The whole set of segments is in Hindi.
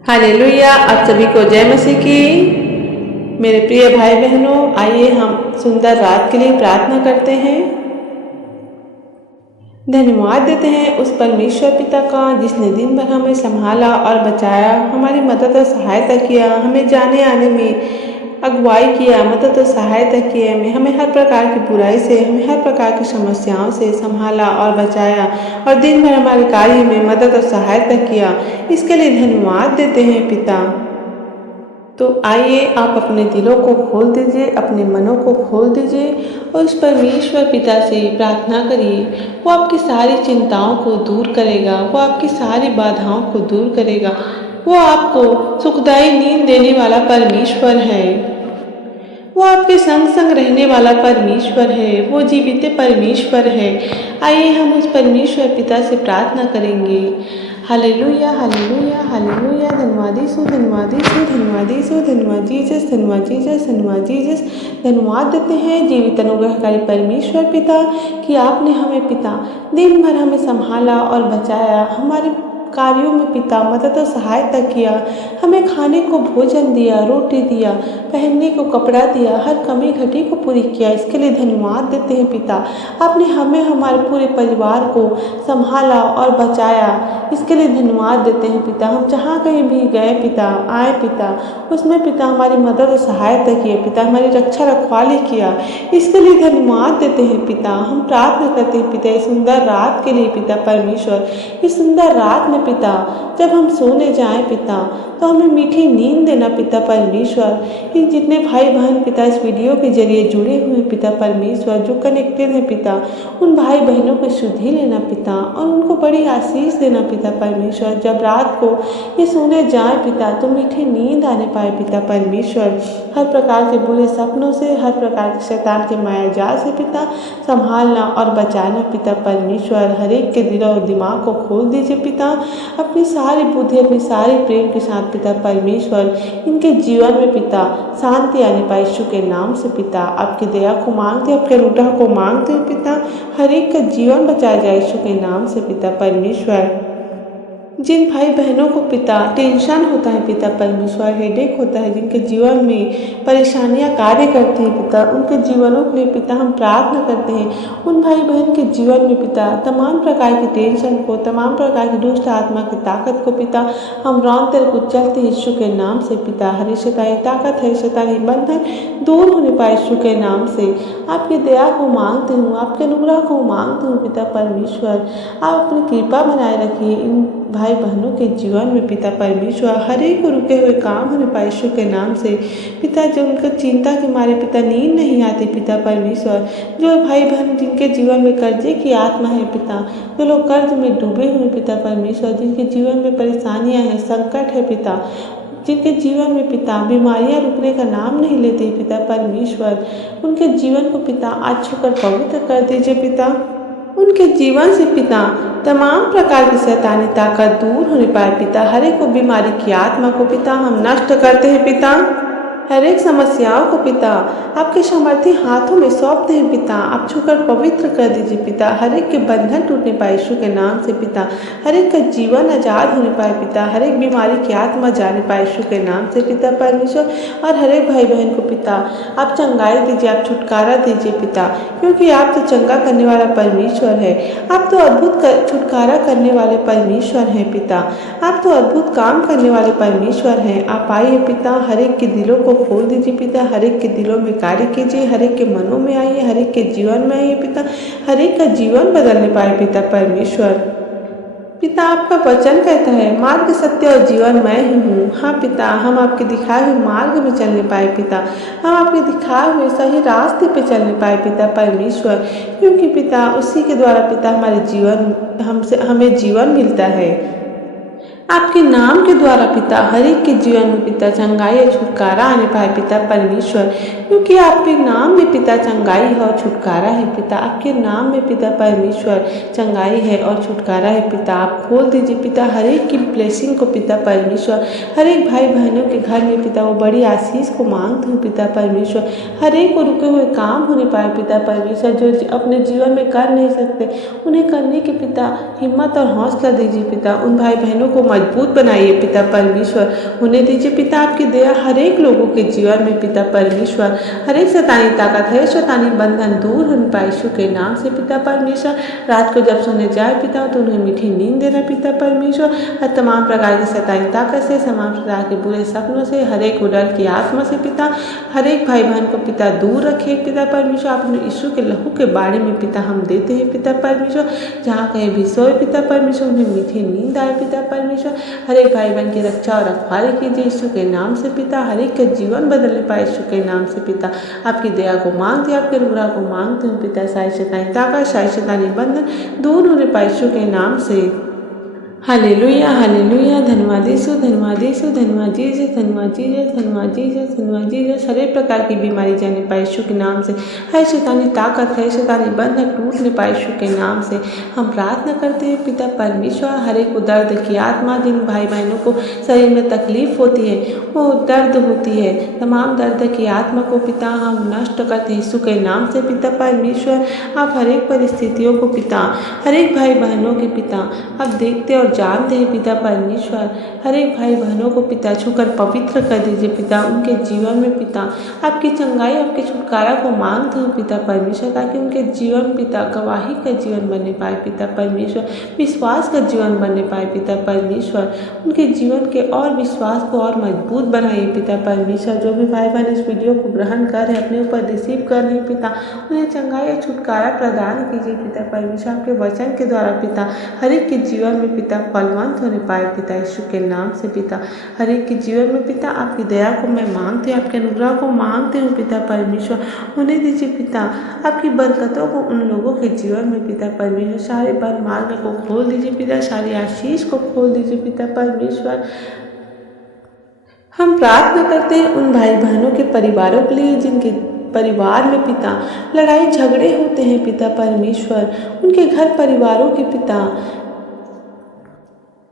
हालेलुया। आप सभी को जय मसीह की। मेरे प्रिय भाई बहनों, आइए हम सुंदर रात के लिए प्रार्थना करते हैं। धन्यवाद देते हैं उस परमेश्वर पिता का जिसने दिन भर हमें संभाला और बचाया, हमारी मदद और सहायता किया, हमें जाने आने में अगुवाई किया, मदद और सहायता की, हमें हर प्रकार की बुराई से, हमें हर प्रकार की समस्याओं से संभाला और बचाया और दिन भर हमारे कार्य में मदद और सहायता किया। इसके लिए धन्यवाद देते हैं पिता। तो आइए आप अपने दिलों को खोल दीजिए, अपने मनों को खोल दीजिए और उस परमेश्वर पिता से प्रार्थना करिए। वो आपकी सारी चिंताओं को दूर करेगा, वो आपकी सारी बाधाओं को दूर करेगा। वो आपको सुखदायी नींद देने वाला परमेश्वर है। वो आपके संग संग रहने वाला परमेश्वर है, वो जीवित परमेश्वर है। आइए हम उस परमेश्वर पिता से प्रार्थना करेंगे। Hallelujah hallelujah hallelujah. धन्यवाद यीशु, धन्यवाद यीशु, धन्यवाद यीशु, धन्यवाद जीसस, धन्यवाद जीसस, धन्यवाद जीसस। धन्यवाद देते हैं जीवित अनुग्रहकारी परमेश्वर पिता कि आपने हमें पिता दिन भर हमें संभाला और बचाया, हमारे कार्यों में पिता मदद और सहायता किया, हमें खाने को भोजन दिया, रोटी दिया, पहनने को कपड़ा दिया, हर कमी घटी को पूरी किया। इसके लिए धन्यवाद देते हैं पिता। आपने हमें हमारे पूरे परिवार को संभाला और बचाया, इसके लिए धन्यवाद देते हैं पिता। हम जहाँ कहीं भी गए पिता, आए पिता, उसमें पिता हमारी मदद और सहायता किए पिता, हमारी रक्षा रखवाली किया, इसके लिए धन्यवाद देते हैं पिता। हम प्रार्थना करते हैं पिता इस सुंदर रात के लिए पिता परमेश्वर, इस सुंदर रात में पिता जब हम सोने जाएं पिता तो हमें मीठी नींद देना पिता परमेश्वर। इन जितने भाई बहन पिता इस वीडियो के जरिए जुड़े हुए पिता परमेश्वर, जो कनेक्टेड हैं पिता, उन भाई बहनों को शुद्धि लेना पिता और उनको बड़ी आशीष देना पिता परमेश्वर। जब रात को ये सोने जाए पिता तो मीठी नींद आने पाए पिता परमेश्वर। हर प्रकार के बुरे सपनों से, हर प्रकार के शैतान के मायाजाल से पिता संभालना और बचाना पिता परमेश्वर। हर एक के दिल और दिमाग को खोल दीजिए पिता, अपनी सारी बुद्धि, अपनी सारी प्रेम के साथ पिता परमेश्वर इनके जीवन में पिता शांति आने पाए यीशु के नाम से पिता। आपकी दया को मांगते, आपके अनुग्रह को मांगते हैं पिता, हर एक का जीवन बचाया जाए यीशु के नाम से पिता परमेश्वर। जिन भाई बहनों को पिता टेंशन होता है पिता परमेश्वर, हेडेक होता है, जिनके जीवन में परेशानियां कार्य करती हैं पिता, उनके जीवनों के लिए पिता हम प्रार्थना करते हैं। उन भाई बहन के जीवन में पिता तमाम प्रकार की टेंशन को, तमाम प्रकार की दुष्ट आत्मा की ताकत को पिता हम रौंदते और कुचलते यीशु के नाम से पिता। हर शैतानी ताकत है, शैतानी बंधन दूर होने पाए यीशु के नाम से। आपकी दया को मांगती हूँ, आपके अनुग्रह को मांगती हूँ पिता परमेश्वर। आप अपनी कृपा बनाए रखिए इन भाई बहनों के जीवन में पिता परमेश्वर। हर एक को रुके हुए काम होने पाए यीशु के नाम से पिता। जो उनका चिंता के मारे पिता नींद नहीं आती पिता परमेश्वर, जो भाई बहन जिनके जीवन में कर्जे की आत्मा है पिता, जो लोग कर्ज में डूबे हुए पिता परमेश्वर, जिनके जीवन में परेशानियां हैं, संकट है पिता, जिनके जीवन में पिता बीमारियां रुकने का नाम नहीं लेती पिता परमेश्वर, उनके जीवन को पिता आज छूकर पवित्र कर दीजिए पिता। उनके जीवन से पिता तमाम प्रकार की शैतानी ताकत दूर होने पाए पिता। हर एक को बीमारी की आत्मा को पिता हम नष्ट करते हैं पिता। हर एक समस्याओं को पिता आपके सामर्थी हाथों में सौंपते हैं पिता। आप छूकर पवित्र कर दीजिए पिता। हर एक के बंधन टूटने पाए यीशु के नाम से पिता। हर एक का जीवन आजाद होने पाए पिता। हर एक बीमारी की आत्मा जाने पाए यीशु के नाम से पिता परमेश्वर। और हर एक भाई बहन को पिता आप चंगाई दीजिए, आप छुटकारा दीजिए पिता, क्योंकि आप तो चंगा करने वाला परमेश्वर है। आप तो अद्भुत छुटकारा करने वाले परमेश्वर हैं पिता। आप तो अद्भुत काम करने वाले परमेश्वर हैं। आप आइए पिता, हर एक के दिलों को खोल दीजिए पिता। हर एक के दिलों में कार्य कीजिए, हर एक के मनों में आइए, हर एक के जीवन में आइए पिता। हर एक का जीवन बदलने पाए पिता परमेश्वर। पिता आपका वचन कहता है मार्ग, सत्य और जीवन मैं ही हूँ। हाँ पिता, हम आपके दिखाए हुए मार्ग में चलने पाए पिता, हम आपके दिखाए हुए सही रास्ते पे चलने पाए पिता परमेश्वर, क्योंकि पिता उसी के द्वारा पिता हमारे जीवन हमें जीवन मिलता है। आपके नाम के द्वारा पिता हर एक के जीवन में पिता चंगाई और छुटकारा आने पाए पिता परमेश्वर, क्योंकि आपके नाम में पिता चंगाई है और छुटकारा है पिता। आपके नाम में पिता परमेश्वर चंगाई है और छुटकारा है पिता। आप खोल दीजिए पिता हर एक की ब्लेसिंग को पिता परमेश्वर। हर एक भाई बहनों के घर में पिता वो बड़ी आशीष को मांगते हूँ पिता परमेश्वर। हर एक को रुके हुए काम होने पाए पिता परमेश्वर, जो अपने जीवन में कर नहीं सकते उन्हें करने के पिता हिम्मत और हौसला दीजिए पिता। उन भाई बहनों को मजबूत बनाइए पिता परमेश्वर। होने दीजिए पिता आपकी दया हर एक लोगों के जीवन में पिता परमेश्वर। हर एक शैतानी ताकत है शैतानी बंधन दूर होने पाए यीशु के नाम से पिता परमेश्वर। रात को जब सोने जाए पिता तो उन्हें मीठी नींद देना पिता परमेश्वर। हर तमाम प्रकार की शैतानी ताकत से तमाम प्रकार के बुरे सपनों से हर एक डर की आत्मा से पिता हर एक भाई बहन को पिता दूर रखे पिता परमेश्वर। अपने यीशु के लहू के बारे में पिता हम देते हैं पिता परमेश्वर। जहाँ कहीं भी सोए पिता परमेश्वर उन्हें मीठी नींद आए पिता परमेश्वर। हर एक भाई बहन की रक्षा और रखवाली कीजिए यीशु के नाम से पिता। हर एक का जीवन बदलने पाए यीशु के नाम से पिता। आपकी दया को मांगते आपके अनुग्रह को मांगते हूँ पिता। सारी शैतानी ताकत सारी शैतानी बंधन दूर होने पाए यीशु के नाम से। Hallelujah hallelujah. धन्यवाद यीशु धन्यवाद यीशु धन्यवाद जीसस धन्यवाद जीसस धन्यवाद जीसस धन्यवाद जीसस। हर एक प्रकार की बीमारी जाने पाए यीशु के नाम से। हर शैतानी ताकत है शैतानी बंधन टूटने पाए यीशु के नाम से। हम प्रार्थना करते हैं पिता परमेश्वर। हर एक को दर्द की आत्मा जिन भाई बहनों को शरीर में तकलीफ होती है वो दर्द होती है तमाम दर्द की आत्मा को पिता हम नष्ट करते हैं यीशु के नाम से पिता परमेश्वर। आप हर एक परिस्थितियों को पिता हर एक भाई बहनों के पिता आप देखते और जानते हैं पिता परमेश्वर। हर एक भाई बहनों को पिता छूकर पवित्र कर दीजिए पिता। उनके जीवन में पिता आपकी चंगाई आपके छुटकारा को मांगते हो पिता परमेश्वर। ताकि उनके जीवन पिता गवाही का जीवन बनने पाए पिता परमेश्वर। विश्वास का जीवन बनने पाए पिता परमेश्वर। उनके जीवन के और विश्वास को और मजबूत बनाइए पिता परमेश्वर। जो भी भाई बहन इस वीडियो को ग्रहण कर रहे हैं अपने ऊपर रिसीव कर रहे हैं पिता उन्हें चंगाई और छुटकारा प्रदान कीजिए पिता परमेश्वर। आपके वचन के द्वारा पिता हर एक के जीवन में पिता फलवंत होने पाए पिता यीशु के नाम से पिता। हर एक के जीवन में पिता आपकी दया को मैं मांगती हूँ आपके अनुग्रह को मांगती हूँ पिता परमेश्वर। होने दीजिए पिता आपकी बरकतों को उन लोगों के जीवन में पिता परमेश्वर। सारे बंद मार्ग को खोल दीजिए पिता सारी आशीष को खोल दीजिए पिता परमेश्वर। हम प्रार्थना करते हैं उन भाई बहनों के परिवारों के लिए जिनके परिवार में पिता लड़ाई झगड़े होते हैं पिता परमेश्वर। उनके घर परिवारों के पिता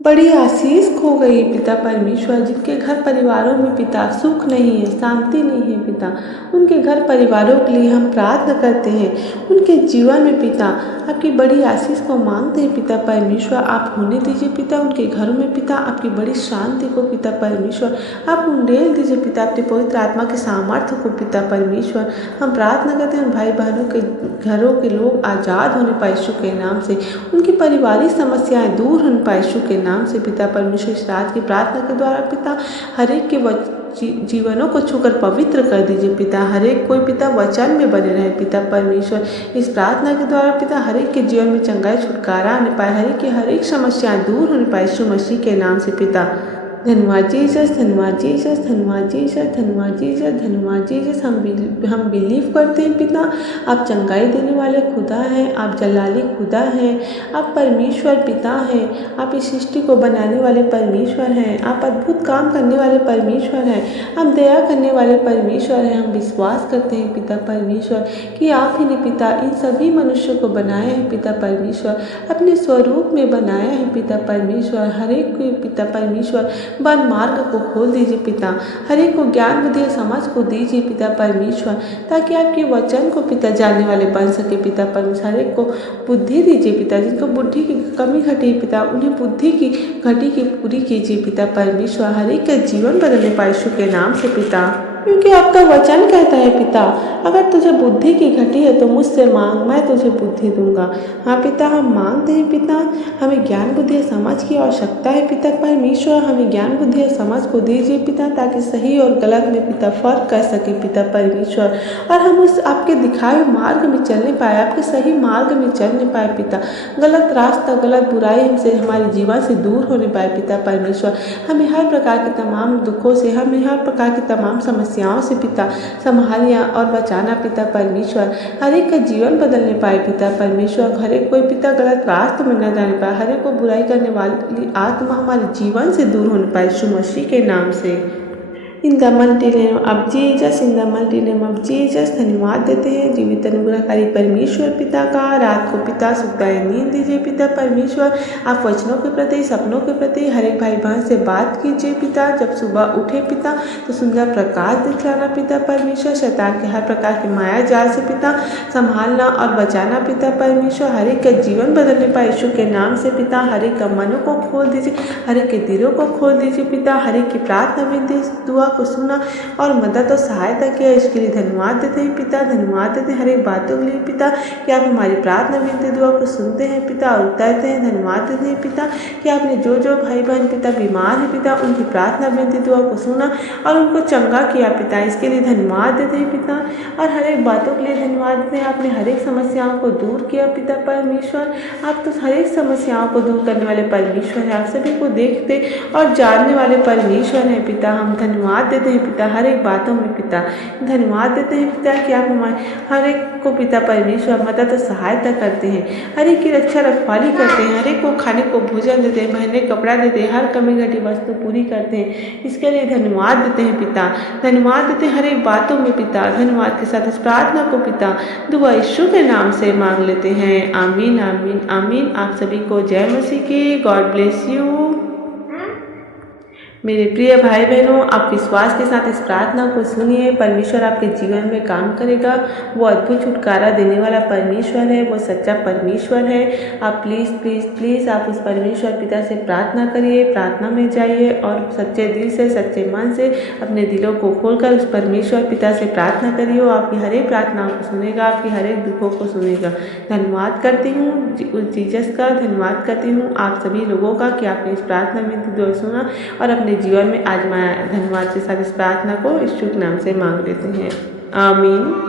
बड़ी आशीष खो गई पिता परमेश्वर। जिनके घर परिवारों में पिता सुख नहीं है शांति नहीं है पिता उनके घर परिवारों के लिए हम प्रार्थना करते हैं। उनके जीवन में पिता आपकी बड़ी आशीष को मांगते हैं पिता परमेश्वर। आप होने दीजिए पिता उनके घरों में पिता आपकी बड़ी शांति को पिता परमेश्वर। आप उंडेल दीजिए पिता अपने पवित्र आत्मा के सामर्थ्य को पिता परमेश्वर। हम प्रार्थना करते हैं भाई बहनों के घरों के लोग आज़ाद होने पाए यीशु के नाम से। उनकी पारिवारिक समस्याएं दूर होने पाए यीशु के नाम से पिता परमेश्वर। इस रात की प्रार्थना के द्वारा पिता हर एक के जीवनों को छूकर पवित्र कर दीजिए पिता। हर एक कोई पिता वचन में बने रहे पिता परमेश्वर। इस प्रार्थना के द्वारा पिता हर एक के जीवन में चंगाई छुटकारा आने पाए। हर एक की हर एक समस्याएं दूर होने पाए यीशु मसीह के नाम से पिता। धन्यवाद जीसस धन्यवाद जीसस धन्यवाद जीसस धन्यवाद जीसस धन्यवाद जीसस। हम बिलीव करते हैं पिता आप चंगाई देने वाले खुदा हैं। आप जलाली खुदा हैं। आप परमेश्वर पिता हैं। आप इस सृष्टि को बनाने वाले परमेश्वर हैं। आप अद्भुत काम करने वाले परमेश्वर हैं। आप दया करने वाले परमेश्वर हैं। हम विश्वास करते हैं पिता परमेश्वर कि आप ही ने पिता इन सभी मनुष्यों को बनाया है पिता परमेश्वर। अपने स्वरूप में बनाया है पिता परमेश्वर। हर एक को पिता परमेश्वर बन मार्ग को खोल दीजिए पिता। हर एक को ज्ञान बुद्धि समझ को दीजिए पिता परमेश्वर। ताकि आपके वचन को पिता जानने वाले बन सके पिता परमेश्वर। हर एक को बुद्धि दीजिए पिता। जिनको बुद्धि की कमी घटी पिता उन्हें बुद्धि की घटी की पूरी कीजिए पिता परमेश्वर। हर एक का जीवन बदलने पाए यीशु के नाम से पिता। क्योंकि आपका वचन कहता है पिता अगर तुझे बुद्धि की घटी है तो मुझसे मांग मैं तुझे बुद्धि दूंगा। हाँ पिता हम मांगते हैं पिता हमें ज्ञान बुद्धि समझ की आवश्यकता है पिता परमेश्वर। हमें ज्ञान बुद्धि समझ को दीजिए पिता ताकि सही और गलत में पिता फर्क कर सके पिता परमेश्वर। और हम उस आपके दिखाए मार्ग में चलने पाए आपके सही मार्ग में चलने पाए पिता। गलत रास्ता गलत बुराई हमसे हमारे जीवन से दूर होने पाए पिता परमेश्वर। हमें हर प्रकार के तमाम दुखों से हमें हर प्रकार की तमाम समस्याओं से पिता संभालिया और बचाना पिता परमेश्वर। हर एक का जीवन बदलने पाए पिता परमेश्वर। हर एक कोई पिता गलत रास्ते में न जाने पाए। हर एक को बुराई करने वाली आत्मा हमारे जीवन से दूर होने पाए यीशु मसीह के नाम से। In the multi name of Jesus, in the multi name of Jesus. धन्यवाद देते हैं जीवित अनुग्रहकारी परमेश्वर पिता का। रात को पिता सुखदायक नींद दीजिए पिता परमेश्वर। आप वचनों के प्रति, सपनों के प्रति हर एक भाई बहन से बात कीजिए पिता। जब सुबह उठे पिता तो सुंदर प्रकाश दिखलाना पिता परमेश्वर। शैतान के हर प्रकार की माया जाल से पिता संभालना और बचाना पिता परमेश्वर। हर एक का जीवन बदलने पाए यीशु के नाम से पिता। हर एक का मनों को खोल दीजिए, हर एक के दिलों को खोल दीजिए पिता। हर एक की प्रार्थना विनती दुआ को सुना और मदद और सहायता किया, इसके लिए धन्यवाद देते हैं पिता। धन्यवाद देते हैं हर एक बातों के लिए पिता कि आप हमारी प्रार्थना विनती दुआ को सुनते हैं पिता और उत्तर देते हैं। धन्यवाद देते हैं पिता कि आपने जो जो भाई बहन पिता बीमार है पिता उनकी प्रार्थना विनती दुआ को सुना और उनको चंगा किया पिता, इसके लिए धन्यवाद देते हैं पिता। और हर एक बातों के लिए धन्यवाद देते हैं। आपने हर एक समस्याओं को दूर किया पिता परमेश्वर। आप तो हर एक समस्याओं को दूर करने वाले परमेश्वर हैं। आप सभी को देखते और जानने वाले परमेश्वर हैं पिता। हम धन्यवाद देते हैं पिता हर एक बातों में पिता। धन्यवाद देते हैं पिता कि आप हमारे हर एक को पिता परमेश्वर मदद और सहायता करते हैं, हर एक की रक्षा रखवाली करते हैं, हर एक को खाने को भोजन देते हैं, पहनने कपड़ा देते हैं, हर कमी घटी वस्तु पूरी करते हैं, इसके लिए धन्यवाद देते हैं पिता। धन्यवाद देते हैं हर एक बातों में पिता। धन्यवाद के साथ इस प्रार्थना को पिता दुआ यीशु के नाम से मांग लेते हैं। आमीन आमीन आमीन। आप सभी को जय मसीह की। God bless you. मेरे प्रिय भाई बहनों, आप विश्वास के साथ इस प्रार्थना को सुनिए। परमेश्वर आपके जीवन में काम करेगा। वो अद्भुत छुटकारा देने वाला परमेश्वर है, वो सच्चा परमेश्वर है। आप प्लीज़ प्लीज़ प्लीज़ आप उस परमेश्वर पिता से प्रार्थना करिए, प्रार्थना में जाइए और सच्चे दिल से, सच्चे मन से अपने दिलों को खोलकर उस परमेश्वर पिता से प्रार्थना करिए। वो आपकी हर एक प्रार्थनाओं को सुनेगा, आपकी हर एक दुखों को सुनेगा। धन्यवाद करती हूँ उस जीसस का, धन्यवाद करती हूँ आप सभी लोगों का कि आपने इस प्रार्थना में दुआ सुना और अपने जीवन में आजमाया। धन्यवाद के साथ इस प्रार्थना को यीशु के नाम से मांग लेते हैं। आमीन।